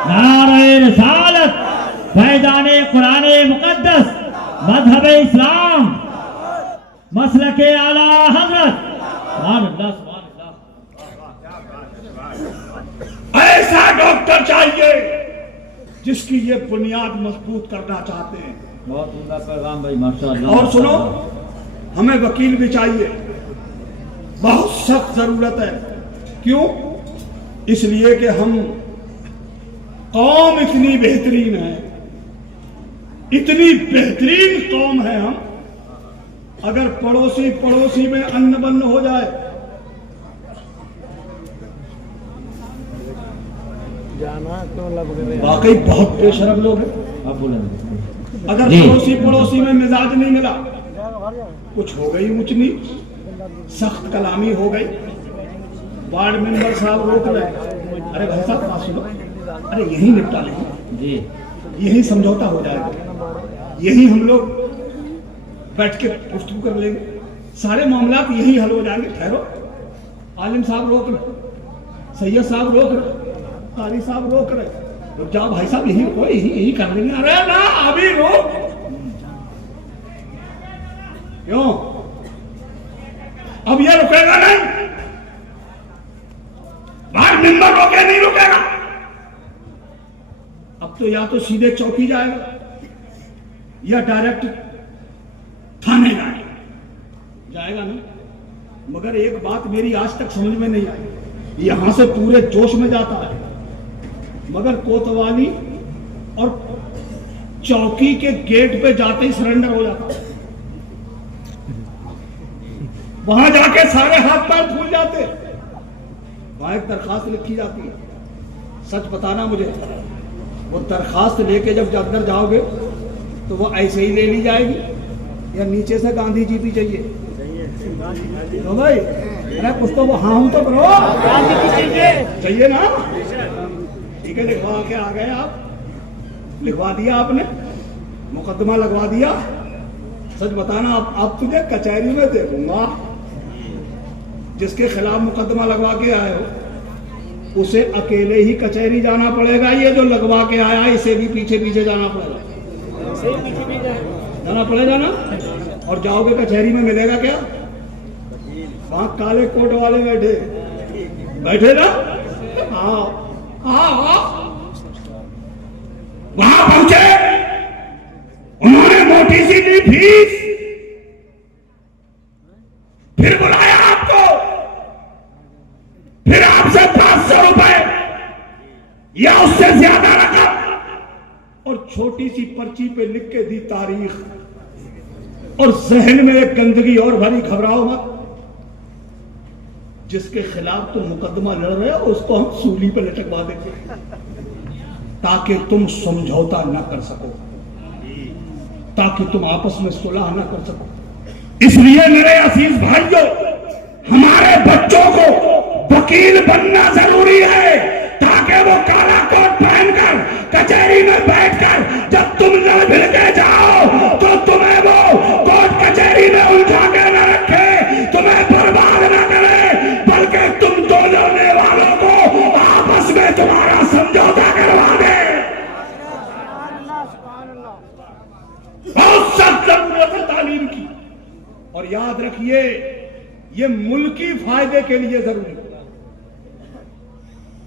نعرہ رسالت، فیضان قرآن مقدس، مذہب اسلام، مسلک اعلی حضرت، سبحان اللہ سبحان اللہ۔ ایسا ڈاکٹر چاہیے جس کی یہ بنیاد مضبوط کرنا چاہتے ہیں. بہت عمدہ پیغام بھائی ماشاءاللہ. اور سنو، ہمیں وکیل بھی چاہیے، بہت سخت ضرورت ہے. کیوں؟ اس لیے کہ ہم قوم اتنی بہترین ہے، اتنی بہترین قوم ہے ہم. اگر پڑوسی میں ان بن ہو جائے، واقعی بہت بے شرم لوگ ہیں. آپ بولیں. اگر پڑوسی میں مزاج نہیں ملا، کچھ ہو گئی اونچ نیچ، سخت کلامی ہو گئی، وارڈ ممبر صاحب روک رہے، ارے بھائی صاحب بات سنو، ارے یہی نپٹا لیں جی، یہی سمجھوتا ہو جائے گا، یہی ہم لوگ بیٹھ کے گفتگو کر لیں گے، سارے معاملات یہی حل ہو جائیں گے. ٹھہرو، عالم صاحب روک رہے، سید صاحب روک رہے، قاری صاحب روک رہے، رک جاؤ بھائی صاحب، یہی کر لیں گے. ارے نا ابھی روک، کیوں؟ اب یہ رکے گا نہیں، وارڈ ممبر روکے نہیں رکے گا. اب تو یا تو سیدھے چوکی جائے گا یا ڈائریکٹ تھانے جائے گا نا. مگر ایک بات میری آج تک سمجھ میں نہیں آئی، یہاں سے پورے جوش میں جاتا ہے، مگر کوتوالی اور چوکی کے گیٹ پہ جاتے ہی سرنڈر ہو جاتا ہے. وہاں جا کے سارے ہاتھ پیر پھول جاتے. وہاں ایک درخواست لکھی جاتی ہے، سچ بتانا مجھے، وہ درخواست لے کے جب اندر جاؤ گے تو وہ ایسے ہی لے لی جائے گی یا نیچے سے گاندھی جی بھی چاہیے؟ تو بھائی ارے کچھ تو وہ ہاں تو کرو، چاہیے نا. ٹھیک ہے، لکھوا کے آ گئے آپ، لکھوا دیا آپ نے، مقدمہ لگوا دیا. سچ بتانا، آپ تجھے کچہری میں دیکھوں گا، جس کے خلاف مقدمہ لگوا کے آئے ہو اسے اکیلے ہی کچہری جانا پڑے گا. یہ جو لگوا کے آیا اسے بھی پیچھے پیچھے جانا پڑے گا نا. اور جاؤ گے کچہری میں ملے گا کیا؟ وہاں کالے کوٹ والے بیٹھے نا. وہاں پہنچے، انہوں نے موٹی سی دی فیس، پھر بلایا آپ کو، پھر آپ سے 500 روپے یا اس سے زیادہ رقم اور چھوٹی سی پرچی پہ لکھ کے دی تاریخ، اور ذہن میں ایک گندگی اور بھری، گھبراؤ مت، جس کے خلاف تم مقدمہ لڑ رہے ہو اس کو ہم سولی پہ لٹکوا دیں گے تاکہ تم سمجھوتا نہ کر سکو، تاکہ تم آپس میں صلح نہ کر سکو. اس لیے میرے عزیز بھائیوں، ہمارے بچوں کو وکیل بننا ضروری ہے تاکہ وہ کالا کوٹ پہن کر کچہری میں بیٹھ کر جب تم نہ بھل کے جاؤ تو تمہیں وہ کوٹ کچہری میں الجھا کے نہ رکھے، تمہیں برباد نہ کرے، بلکہ تم دو لڑنے والوں کو آپس میں تمہارا سمجھوتا کروا دے. بہت سخت ضرورت ہے تعلیم کی، اور یاد رکھیے یہ ملکی فائدے کے لیے ضروری ہے.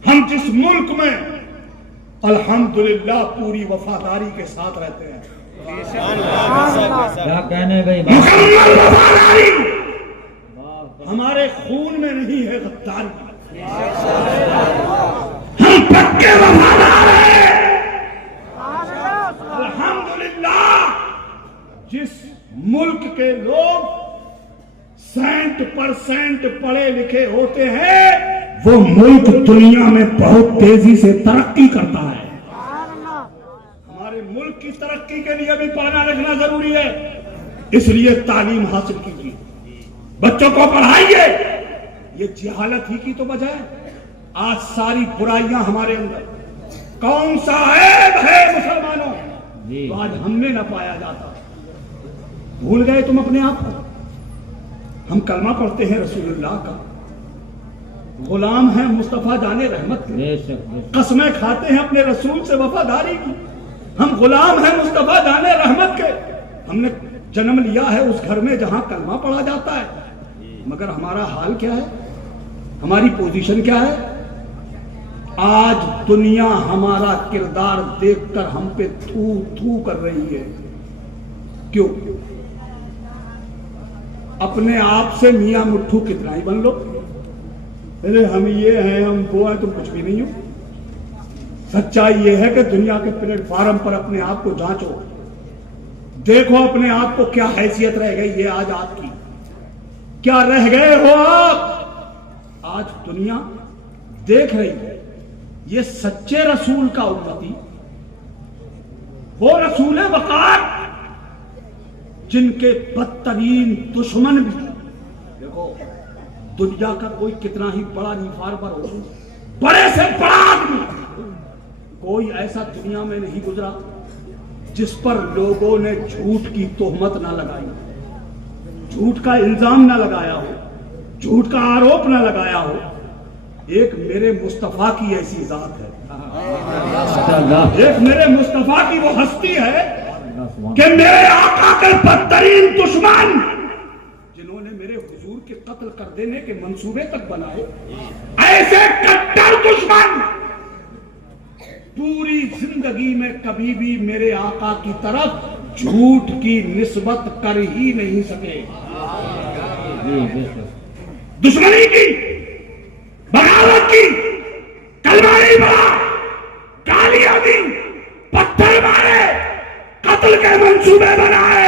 ہم جس ملک میں الحمدللہ پوری وفاداری کے ساتھ رہتے ہیں، کیا کہنے بھائی، مکمل وفاداری، ہمارے خون میں نہیں ہے غداری، ہم پکے وفادار ہیں الحمدللہ. جس ملک کے لوگ 100% پڑھے لکھے ہوتے ہیں وہ ملک دنیا میں بہت تیزی سے ترقی کرتا ہے. ہمارے ملک کی ترقی کے لیے بھی پڑھنا لکھنا ضروری ہے، اس لیے تعلیم حاصل کیجیے، بچوں کو پڑھائیے. یہ جہالت ہی کی تو وجہ ہے آج ساری برائیاں ہمارے اندر. کون سا عیب ہے مسلمانوں تو آج ہم میں نہ پایا جاتا؟ بھول گئے تم اپنے آپ کو؟ ہم کلمہ پڑھتے ہیں رسول اللہ کا، غلام ہیں مصطفیٰ جان رحمت کے، قسمیں کھاتے ہیں اپنے رسول سے وفاداری کی. ہم غلام ہیں مصطفیٰ جان رحمت کے، ہم نے جنم لیا ہے اس گھر میں جہاں کلمہ پڑھا جاتا ہے، مگر ہمارا حال کیا ہے، ہماری پوزیشن کیا ہے؟ آج دنیا ہمارا کردار دیکھ کر ہم پہ تھو تھو کر رہی ہے. کیوں؟ اپنے آپ سے میاں مٹھو کتنا ہی بن لو، ارے ہم یہ ہیں ہم وہ ہیں، تم کچھ بھی نہیں ہو. سچائی یہ ہے کہ دنیا کے پلیٹ فارم پر اپنے آپ کو جانچو، دیکھو اپنے آپ کو کیا حیثیت رہ گئی ہے آج آپ کی، کیا رہ گئے ہو آپ. آج دنیا دیکھ رہی ہے یہ سچے رسول کا امتی، وہ رسول وقار جن کے بدترین دشمن بھی، دیکھو دنیا کا کوئی کتنا ہی بڑا ریفارمر ہو، بڑے سے بڑا آدمی، کوئی ایسا دنیا میں نہیں گزرا جس پر لوگوں نے جھوٹ کی تہمت نہ لگائی، جھوٹ کا الزام نہ لگایا ہو، جھوٹ کا آروپ نہ لگایا ہو. ایک میرے مصطفیٰ کی ایسی ذات ہے، ایک میرے مصطفیٰ کی وہ ہستی ہے کہ میرے آقا کے بدترین دشمن جنہوں نے میرے حضور کے قتل کر دینے کے منصوبے تک بنائے، ایسے کٹر دشمن پوری زندگی میں کبھی بھی میرے آقا کی طرف جھوٹ کی نسبت کر ہی نہیں سکے. دشمنی کی، بغاوت کی، کلمہ نہیں پڑھا، گالیاں دی، پتھر مارے، قتل کے منصوبے بنائے،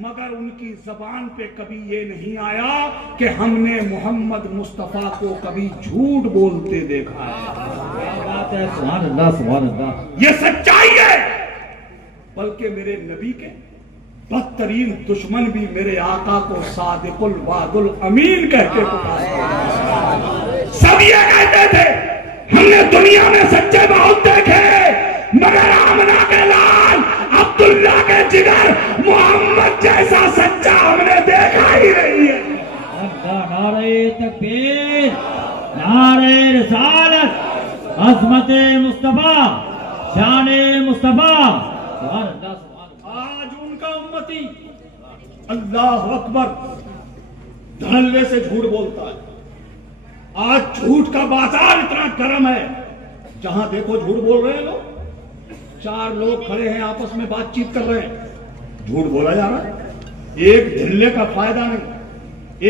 مگر ان کی زبان پہ کبھی یہ نہیں آیا کہ ہم نے محمد مصطفیٰ کو کبھی جھوٹ بولتے دیکھا ہے. سبحان اللہ سبحان اللہ. یہ سچائی ہے. بلکہ میرے نبی کے بدترین دشمن بھی میرے آقا کو صادق الوعد الامین کہہ کے پکارتے. سب یہ کہتے تھے ہم نے دنیا میں سچے بہت دیکھے مگر آمنہ کے لال عبداللہ کے جگر محمد جیسا سچا ہم نے دیکھا ہی نہیں ہے. نعرہ تکبیر، نعرہ رسالت، عظمت مصطفیٰ، شان مصطفیٰ. سبحان اللہ سبحان اللہ. آج ان کا امتی اللہ اکبر دھڑلے سے جھوٹ بولتا ہے. آج جھوٹ کا بازار اتنا گرم ہے، جہاں دیکھو جھوٹ بول رہے ہیں لوگ. چار لوگ کھڑے ہیں آپس میں بات چیت کر رہے ہیں، جھوٹ بولا جا رہا ہے. ایک دھلے کا فائدہ نہیں،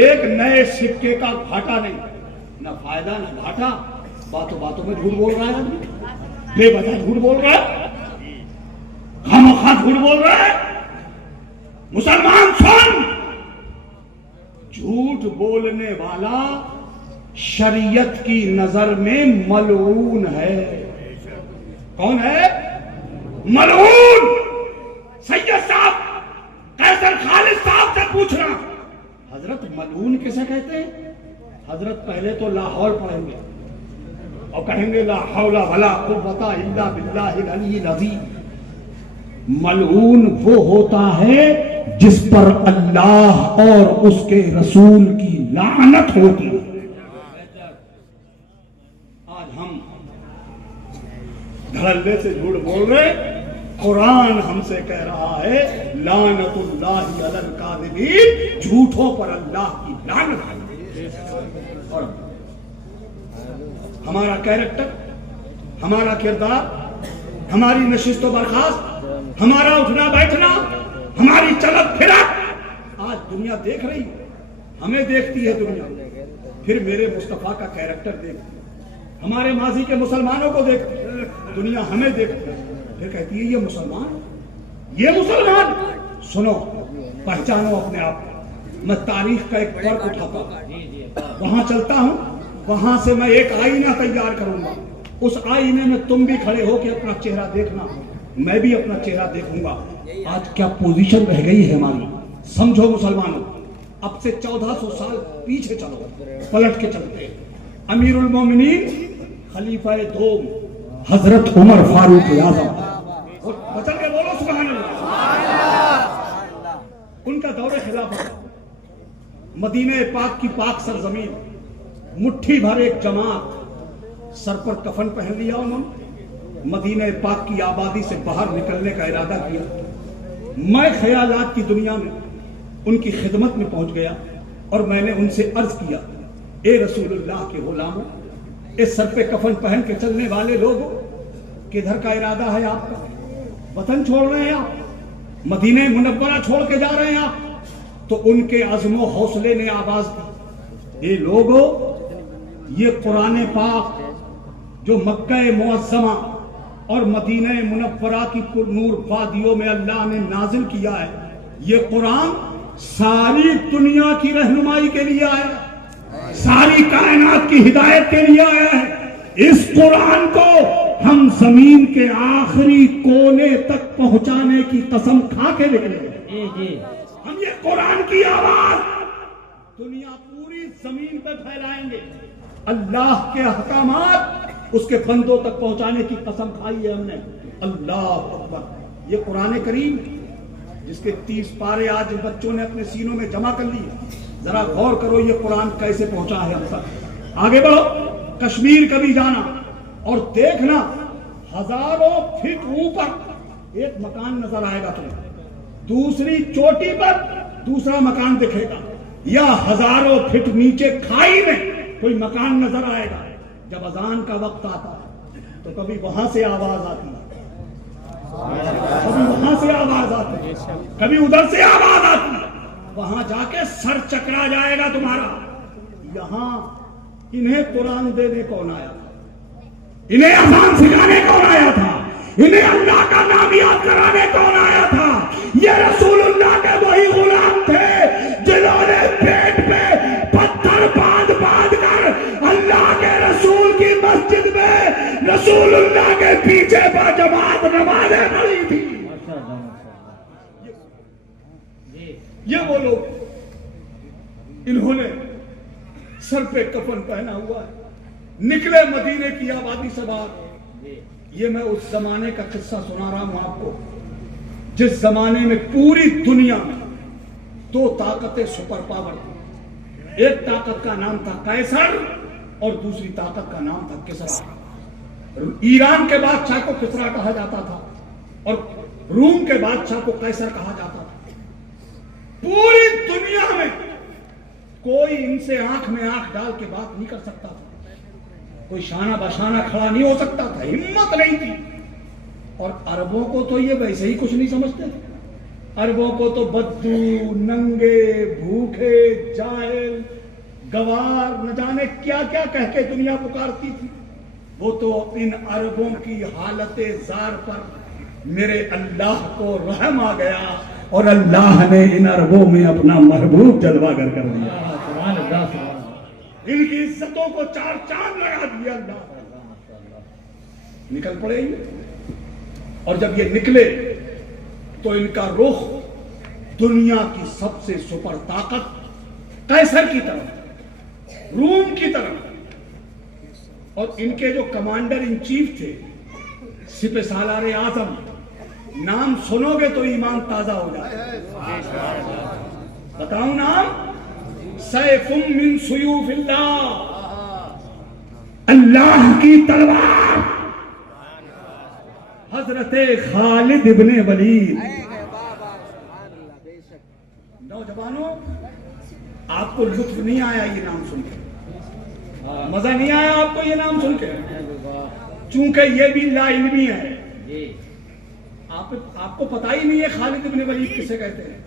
ایک نئے سکے کا گھاٹا نہیں، نہ فائدہ نہ گھاٹا. باتوں باتوں میں جھوٹ بول رہا ہے آدمی، بے وجہ جھوٹ بول رہا ہے، خامخواہ جھوٹ بول رہا ہے. مسلمان سن، جھوٹ بولنے والا شریعت کی نظر میں ملعون ہے. کون ہے ملعون؟ سید صاحب قیصر خالد صاحب سے پوچھنا حضرت ملعون کسے کہتے ہیں؟ حضرت پہلے تو لا حول پڑھیں گے اور کہیں گے لا حول ولا قوت الا باللہ العلی العظیم. ملعون وہ ہوتا ہے جس پر اللہ اور اس کے رسول کی لعنت ہوتی ہے. آج ہم دھڑلے سے جھوٹ بول رہے. قرآن ہم سے کہہ رہا ہے لعنت اللہ علی الکاذبین، جھوٹوں پر اللہ کی لعنت ہے. اور ہمارا کیریکٹر، ہمارا کردار، ہماری نشست و برخاست، ہمارا اٹھنا بیٹھنا، ہماری چلت پھرت آج دنیا دیکھ رہی ہے. ہمیں دیکھتی ہے دنیا، پھر میرے مصطفیٰ کا کیریکٹر دیکھتی ہے. ہمارے ماضی کے مسلمانوں کو دیکھتی ہے دنیا، ہمیں دیکھتی ہے، پھر کہتی ہے یہ مسلمان، یہ مسلمان. سنو، پہچانو اپنے آپ کو. میں تاریخ کا ایک فرق اٹھاتا ہوں، وہاں چلتا ہوں، وہاں سے میں ایک آئینہ تیار کروں گا. اس آئینے میں تم بھی کھڑے ہو کے اپنا چہرہ دیکھنا، میں بھی اپنا چہرہ دیکھوں گا. آج کیا پوزیشن رہ گئی ہے ہماری، سمجھو مسلمانوں. اب سے 1400 سال پیچھے چلو، پلٹ کے چلتے. امیر المومنین خلیفہ دوم حضرت عمر فاروق اعظم، بچن کے بولو سبحان اللہ. ان کا دور خلافت، مدینہ پاک کی پاک سرزمین، مٹھی بھر ایک جماعت، سر پر کفن پہن لیا انہوں نے، مدینہ پاک کی آبادی سے باہر نکلنے کا ارادہ کیا. میں خیالات کی دنیا میں ان کی خدمت میں پہنچ گیا اور میں نے ان سے عرض کیا اے رسول اللہ کے غلاموں، اس سر پہ کفن پہن کے چلنے والے لوگوں، کدھر کا ارادہ ہے آپ کا؟ وطن چھوڑ رہے ہیں آپ، مدینہ منورہ چھوڑ کے جا رہے ہیں آپ، تو ان کے عزم و حوصلے نے آواز دی، یہ لوگوں، یہ قرآن پاک جو مکہ معظمہ اور مدینہ منورہ کی پر نور وادیوں میں اللہ نے نازل کیا ہے، یہ قرآن ساری دنیا کی رہنمائی کے لیے آیا ہے، ساری کائنات کی ہدایت کے لیے آیا ہے۔ اس قرآن کو ہم زمین کے آخری کونے تک پہنچانے کی قسم کھا کے نکلے، ہم یہ قرآن کی آواز دنیا پوری زمین پہ پھیلائیں گے، اللہ کے احکامات اس کے بندوں تک پہنچانے کی قسم کھائی ہے ہم نے۔ اللہ اکبر۔ یہ قرآن کریم جس کے 30 پارے آج بچوں نے اپنے سینوں میں جمع کر لیے، ذرا غور کرو یہ قرآن کیسے پہنچا ہے ہم تک۔ آگے بڑھو، کشمیر کبھی جانا اور دیکھنا، ہزاروں فٹ اوپر ایک مکان نظر آئے گا تمہیں، دوسری چوٹی پر دوسرا مکان دکھے گا، یا ہزاروں فٹ نیچے کھائی میں کوئی مکان نظر آئے گا۔ جب اذان کا وقت آتا ہے تو کبھی وہاں سے آواز آتی ہے، کبھی وہاں سے آواز آتی ہے، کبھی ادھر سے آواز آتی ہے، وہاں جا کے سر چکرا جائے گا تمہارا۔ یہاں انہیں قرآن دینے کون آیا تھا؟ انہیں اذان سکھانے کون آیا تھا؟ انہیں اللہ کا نام یاد کرانے کون آیا تھا؟ یہ رسول اللہ کے وہی غلام تھے جنہوں نے پیٹ پہ پتھر باندھ باندھ کر اللہ کے رسول کی مسجد میں رسول اللہ کے پیچھے با جماعت نمازیں پڑھی تھی۔ یہ وہ لوگ، انہوں نے سر پہ کفن پہنا ہوا ہے، نکلے مدینے کی آبادی سے باہر۔ یہ میں اس زمانے کا قصہ سنا رہا ہوں آپ کو، جس زمانے میں پوری دنیا میں 2 طاقتیں سپر پاور تھی۔ ایک طاقت کا نام تھا قیصر اور دوسری طاقت کا نام تھا کسریٰ۔ ایران کے بادشاہ کو کسریٰ کہا جاتا تھا اور روم کے بادشاہ کو قیصر کہا جاتا تھا۔ پوری دنیا میں کوئی ان سے آنکھ میں آنکھ ڈال کے بات نہیں کر سکتا تھا، کوئی شانہ بشانہ کھڑا نہیں ہو سکتا تھا، ہمت نہیں تھی۔ اور عربوں کو تو یہ ویسے ہی کچھ نہیں سمجھتے تھے، عربوں کو تو بدو، ننگے، بھوکے، جاہل، گوار، نہ جانے کیا کیا کہہ کے دنیا پکارتی تھی۔ وہ تو ان عربوں کی حالت زار پر میرے اللہ کو رحم آ گیا اور اللہ نے ان عربوں میں اپنا محبوب جلوہ گر کر دیا، ان کی عزتوں کو 4 چاند لگا دیا اللہ۔ نکل پڑے اور جب یہ نکلے تو ان کا رخ دنیا کی سب سے سپر طاقت قیصر کی طرف، روم کی طرف، اور ان کے جو کمانڈر ان چیف تھے سپہ سالار اعظم، نام سنو گے تو ایمان تازہ ہو جائے۔ بتاؤں نام؟ سیف من سیوف اللہ، اللہ کی تلوار، حضرت خالد ابن ولید۔ نوجوانوں، آپ کو لطف نہیں آیا یہ نام سن کے؟ مزہ نہیں آیا آپ کو یہ نام سن کے؟ چونکہ یہ بھی لا علمی ہے، آپ کو پتہ ہی نہیں ہے خالد ابن ولید کسے کہتے ہیں۔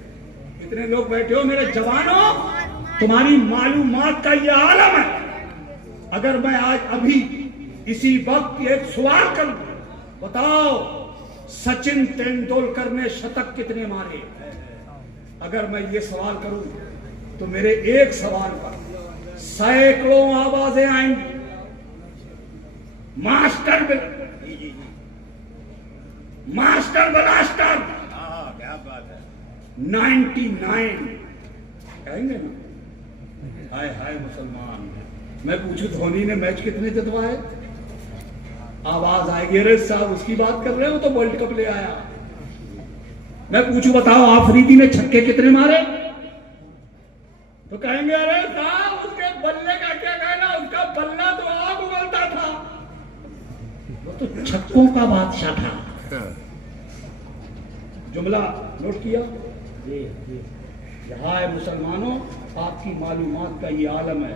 اتنے لوگ بیٹھے ہو میرے جوانوں، تمہاری معلومات کا یہ عالم ہے۔ اگر میں آج ابھی اسی وقت ایک سوال کروں، بتاؤ سچن تینڈولکر نے شتک کتنے مارے؟ اگر میں یہ سوال کروں تو میرے ایک سوال پر سینکڑوں آوازیں آئیں گی۔ ماسٹر بلاسٹر 99 کہیں گے نا؟ ہائے ہائے مسلمان۔ میں پوچھوں دھونی نے میچ کتنے جتوائے؟ آواز آئے گی، ارے صاحب اس کی بات کر رہے ہو تو ورلڈ کپ لے آیا۔ میں پوچھوں بتاؤ آفریدی نے چھکے کتنے مارے؟ تو کہیں گے ارے صاحب اس کے بلے کا کیا کہنا، اس کا بلہ تو آگ اگلتا تھا، وہ تو چھکوں کا بادشاہ تھا۔ جملہ نوٹ کیا؟ یہاں مسلمانوں، آپ کی معلومات کا یہ عالم ہے۔